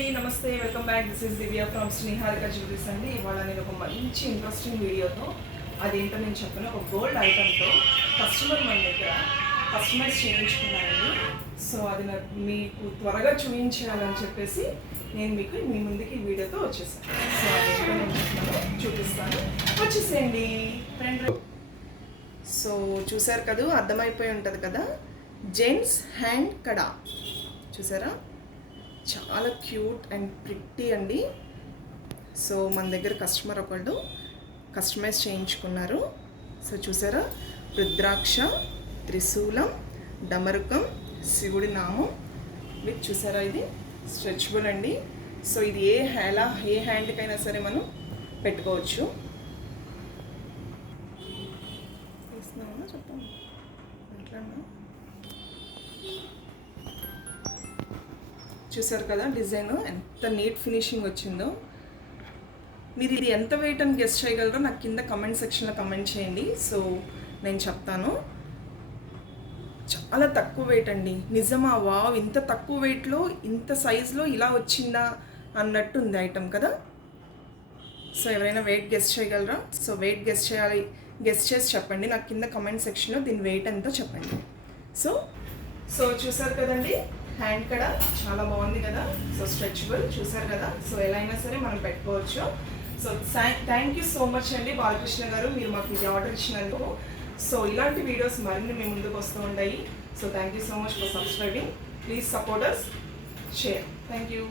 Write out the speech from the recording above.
అండి నమస్తే welcome back. This is Divya from Sneharika jewelleries అండి. ఇవాళ నేను ఒక మంచి ఇంట్రెస్టింగ్ వీడియోతో అదేంటో నేను చెప్పిన ఒక గోల్డ్ ఐటమ్తో కస్టమర్ మన దగ్గర కస్టమైజ్ చేయించుకున్నానండి సో అది నాకు మీకు త్వరగా చూపించాలని చెప్పేసి నేను మీకు మీ ముందుకి వీడియోతో వచ్చేసాను. సో అదేంటో నేను చూపిస్తాను. వచ్చేసేయండి. ఫ్రెండ్ సో చూసారు కదా? అర్థమైపోయి ఉంటుంది కదా? జెంట్స్ హ్యాండ్ కడా? చూసారా చాలా క్యూట్ అండ్ ప్రిట్టి అండి. సో మన దగ్గర కస్టమర్ ఒకళ్ళు కస్టమైజ్ చేయించుకున్నారు. సో చూసారా? రుద్రాక్ష త్రిశూలం డమరుకం శివుడి నామం. విత్ చూసారా ఇది? స్ట్రెచబుల్ అండి. సో ఇది ఏ ఎలా ఏ హ్యాండ్కైనా సరే మనం పెట్టుకోవచ్చు. చెప్పండి మాట్లాడనా చూసారు కదా డిజైన్? ఎంత నీట్ ఫినిషింగ్ వచ్చిందో. మీరు ఇది ఎంత వెయిట్ అని గెస్ట్ చేయగలరో నాకు కింద కమెంట్ సెక్షన్లో కమెంట్ చేయండి. సో నేను చెప్తాను. చాలా తక్కువ వెయిట్ అండి. నిజమా? వావ్! ఇంత తక్కువ వెయిట్లో ఇంత సైజులో ఇలా వచ్చిందా అన్నట్టు ఉంది ఐటమ్ కదా. సో ఎవరైనా వెయిట్ గెస్ట్ చేయగలరా? సో వెయిట్ గెస్ట్ చేయాలి. గెస్ట్ చేసి చెప్పండి. నాకు కింద కమెంట్ సెక్షన్లో దీని వెయిట్ ఎంతో చెప్పండి. సో సో చూసారు కదండి? హ్యాండ్ కడ చాలా బాగుంది కదా. సో స్ట్రెచబుల్ చూసారు కదా. సో ఎలా అయినా సరే మనం పెట్టుకోవచ్చు. So thank you so much అండి బాలకృష్ణ గారు. మీరు మాకు ఇది ఆర్డర్ ఇచ్చినందుకు. సో ఇలాంటి వీడియోస్ మరిన్ని మీ ముందుకు వస్తూ ఉంటాయి. So thank you so much for subscribing please supporters share thank you